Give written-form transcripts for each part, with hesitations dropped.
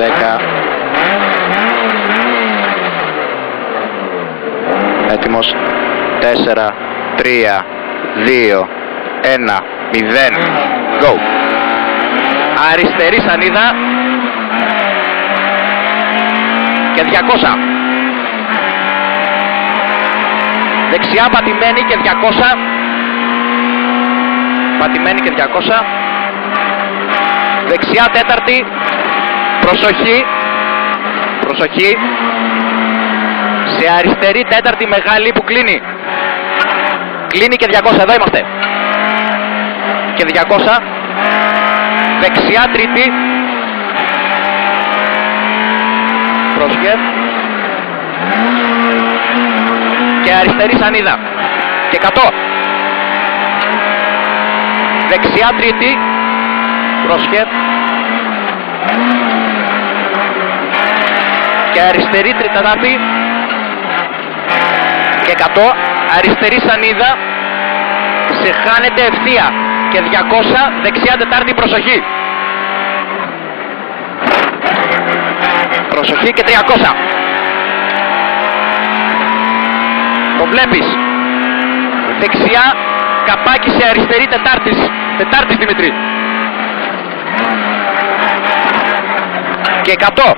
10. Έτοιμος. 4, 3, 2, 1, 0. Go. Αριστερή σανίδα και 200. Δεξιά πατημένη και 200. Πατημένη και 200. Δεξιά τέταρτη. Προσοχή. Προσοχή. Σε αριστερή τέταρτη μεγάλη που κλείνει. Κλείνει και 200. Εδώ είμαστε. Και 200. Δεξιά τρίτη. Πρόσχε. Και αριστερή σανίδα. Και 100. Δεξιά τρίτη. Πρόσχε. Και αριστερή τετάρτη. Και 100. Αριστερή σανίδα. Σε χάνεται ευθεία. Και 200. Δεξιά τετάρτη. Προσοχή. Προσοχή και 300. Το βλέπεις. Δεξιά καπάκι σε αριστερή τετάρτης. Τετάρτης Δημητρή. Και 100.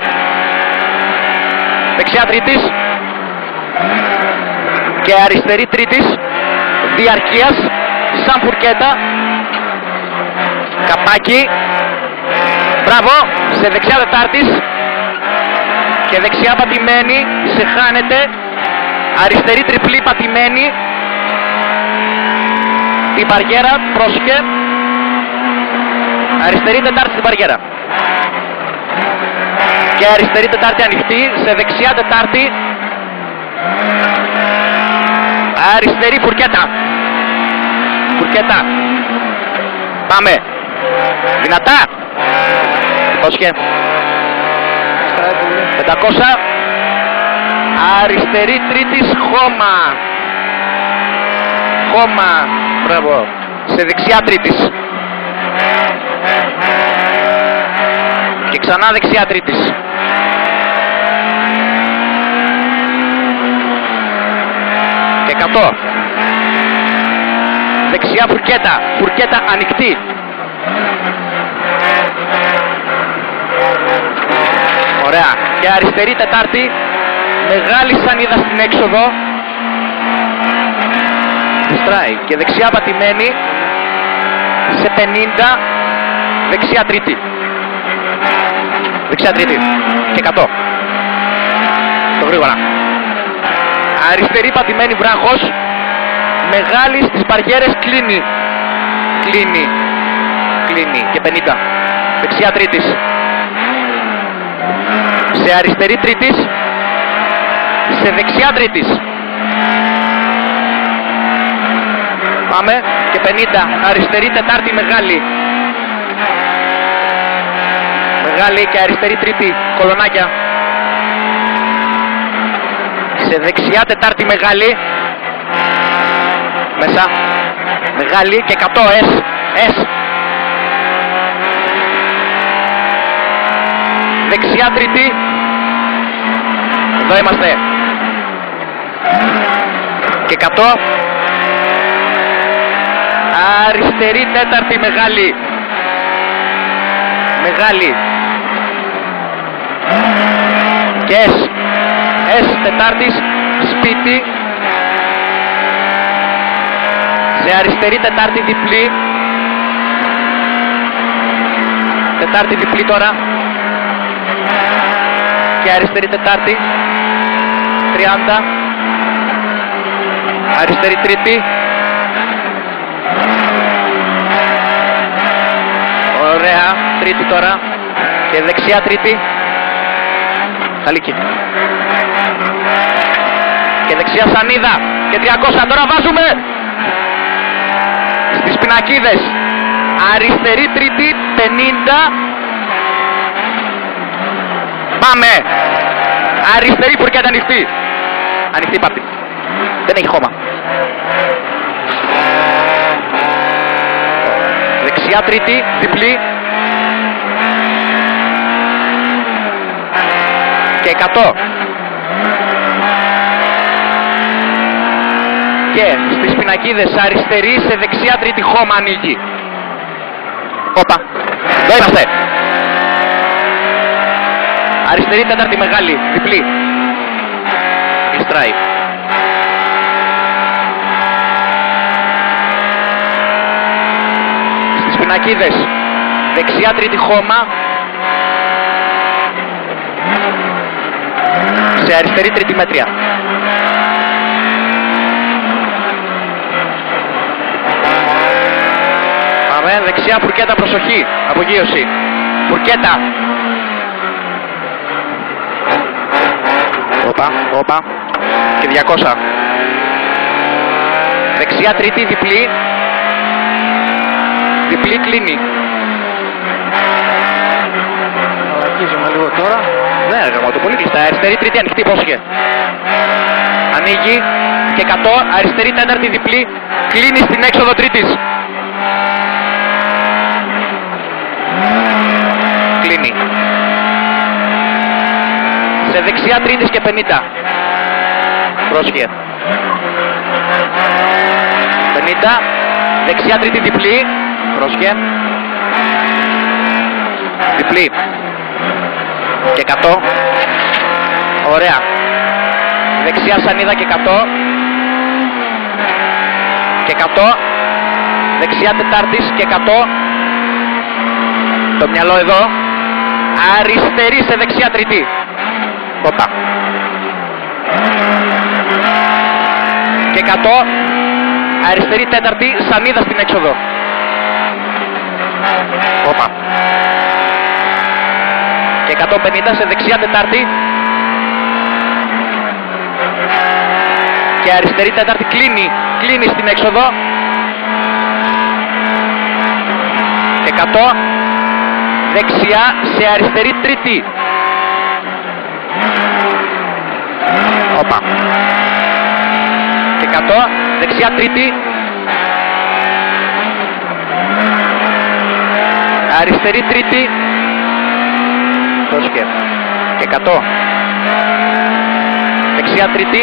Δεξιά τρίτης. Και αριστερή τρίτης. Διαρκείας. Σαν φουρκέτα. Καπάκι. Μπράβο. Σε δεξιά τετάρτης. Και δεξιά πατημένη. Σε χάνεται. Αριστερή τριπλή πατημένη. Την παριέρα. Πρόσχε. Αριστερή τετάρτη στην παριέρα. Και αριστερή τετάρτη ανοιχτή. Σε δεξιά τετάρτη. Αριστερή φουρκέτα. Φουρκέτα. Πάμε. Δυνατά. Πρόσχε. 500. Αριστερή τρίτης χώμα. Χώμα. Μπράβο. Σε δεξιά τρίτης. Και ξανά δεξιά τρίτης. Και 100. Δεξιά φουρκέτα. Φουρκέτα ανοιχτή. Ωραία. Και αριστερή τετάρτη. Μεγάλη σανίδα στην έξοδο. Στράει. Και δεξιά πατημένη. Σε 50. Δεξιά τρίτη. Δεξιά τρίτη. Και 100. Το γρήγορα. Αριστερή πατημένη βράχος. Μεγάλη στις παριέρες κλείνει. Κλείνει. Κλείνει. Και 50. Δεξιά τρίτης. Σε αριστερή τρίτης. Σε δεξιά τρίτης. Πάμε. Και 50. Αριστερή τετάρτη μεγάλη. Μεγάλη και αριστερή τρίτη. Κολονάκια. Σε δεξιά τετάρτη μεγάλη. Μέσα. Μεγάλη και 100. S. Δεξιά τρίτη. Εδώ είμαστε. Και 100. Αριστερή τέταρτη μεγάλη. Μεγάλη. Και S τετάρτης. Σπίτι. Σε αριστερή τετάρτη διπλή. Τετάρτη διπλή τώρα. Και αριστερή τετάρτη. 30. Αριστερή τρίτη. Ωραία. Τρίτη τώρα. Και δεξιά τρίτη. Καλίκη. Και δεξιά σανίδα. Και 300. Τώρα βάζουμε στις πινακίδες. Αριστερή τρίτη. 50. Πάμε. Αριστερή φουρκέτα ανοιχτή. Ανοιχτή πάρτι. Δεν έχει χώμα. Δεξιά τρίτη, διπλή. και 100. Και στις πινακίδες αριστερή σε δεξιά τρίτη χώμα ανοίγει. Όπα. Εδώ είμαστε. Αριστερή τέταρτη μεγάλη, διπλή. Γλιστράει. Στις πινακίδες δεξιά τρίτη χώμα. Σε αριστερή τρίτη μέτρια. Πάμε, δεξιά φουρκέτα, προσοχή, απογείωση. Φουρκέτα. Όπα. Και 200. Δεξιά τρίτη, διπλή. Διπλή κλείνει. Αρχίζουμε λίγο τώρα. Ναι, ρε, το πολύ κλειστά. Αριστερή τρίτη ανοιχτή, υπόσχε. Ανοίγει και 100. Αριστερή τέταρτη διπλή. Κλείνει στην έξοδο τρίτης. Κλείνει. Σε δεξιά τρίτης και 50. Πρόσχε. 50. Δεξιά τρίτη διπλή. Πρόσχε. Διπλή. Και 100. Ωραία. Δεξιά σανίδα και 100. Και 100. Δεξιά τετάρτης και 100. Το μυαλό εδώ. Αριστερή σε δεξιά τρίτη. Όπα. Και 100. Αριστερή τέταρτη σανίδα στην έξοδο. Όπα. Και 150 σε δεξιά τετάρτη. Και αριστερή τέταρτη κλείνει στην έξοδο. Και 100. Δεξιά σε αριστερή τρίτη. Όπα. Και 100. Δεξιά τρίτη. Αριστερή τρίτη. Πρόσχε. Και 100. Δεξιά τρίτη.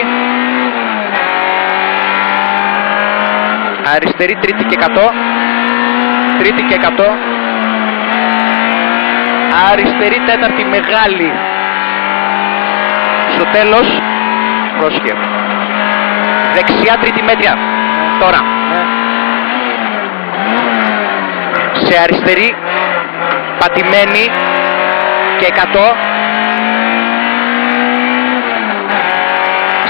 Αριστερή τρίτη και 100. Τρίτη και 100. Αριστερή τέταρτη μεγάλη. Στο τέλος. Πρόσχε. Δεξιά τρίτη μέτρια. Τώρα. Σε αριστερή πατημένη και 100.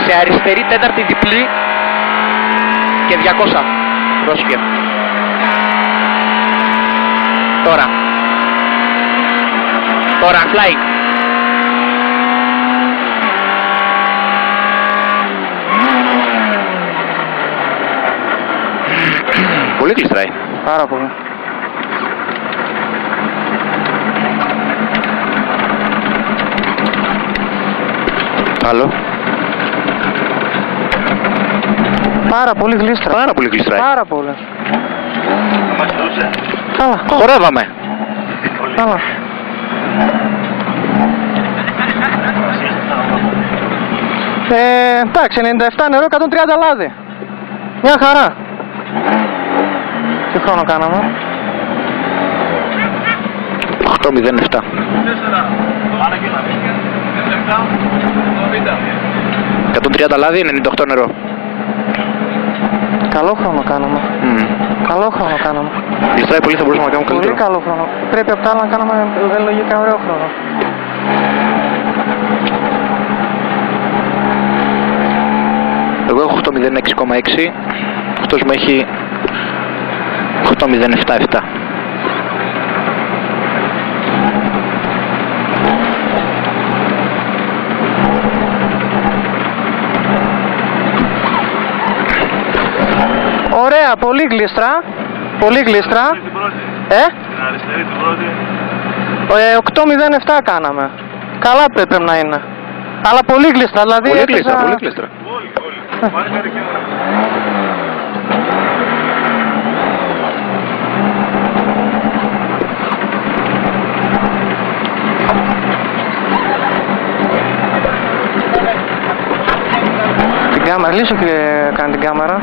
Σε αριστερή τέταρτη διπλή και 200. Πρόσχε. Τώρα flying. Πολύ κλειστράει. Πάρα πολύ. Άλλο. Πάρα πολύ γλίστρα. Πάρα πολύ κλειστράει. Πάρα πολύ. Καλά. Χορεύαμε. Καλά. Εντάξει, 97 νερό, 130 λάδι. Μια χαρά. Τι χρόνο κάναμε? 8.07. 130 λάδι, 98 νερό. Καλό χρόνο κάναμε. Καλό χρόνο κάναμε. Γλιστράει πολύ, θα μπορούσαμε να κάνουμε Πολύ καλύτερο. καλό χρόνο. Πρέπει από τα άλλα να κάναμε λογικά ωραίο χρόνο. Εγώ έχω 8.06,6. Αυτός μου έχει 8.07,7. Ωραία, πολύ γλίστρα. Πολύ γλίστρα. Την αριστερή την πρώτη. 8.07 κάναμε. Καλά πρέπει να είναι. Αλλά πολύ γλίστρα, δηλαδή Πολύ έπαιζα- κλειστρά, πολύ κλειστρά. Όλοι. Πάρε μερικά. κάμερα, λύσω και κάνει την κάμερα.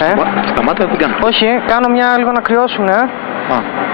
Ναι. Σταμάτα, δεν κάνω. Όχι, κάνω μια λίγο να κρυώσουνε. Α.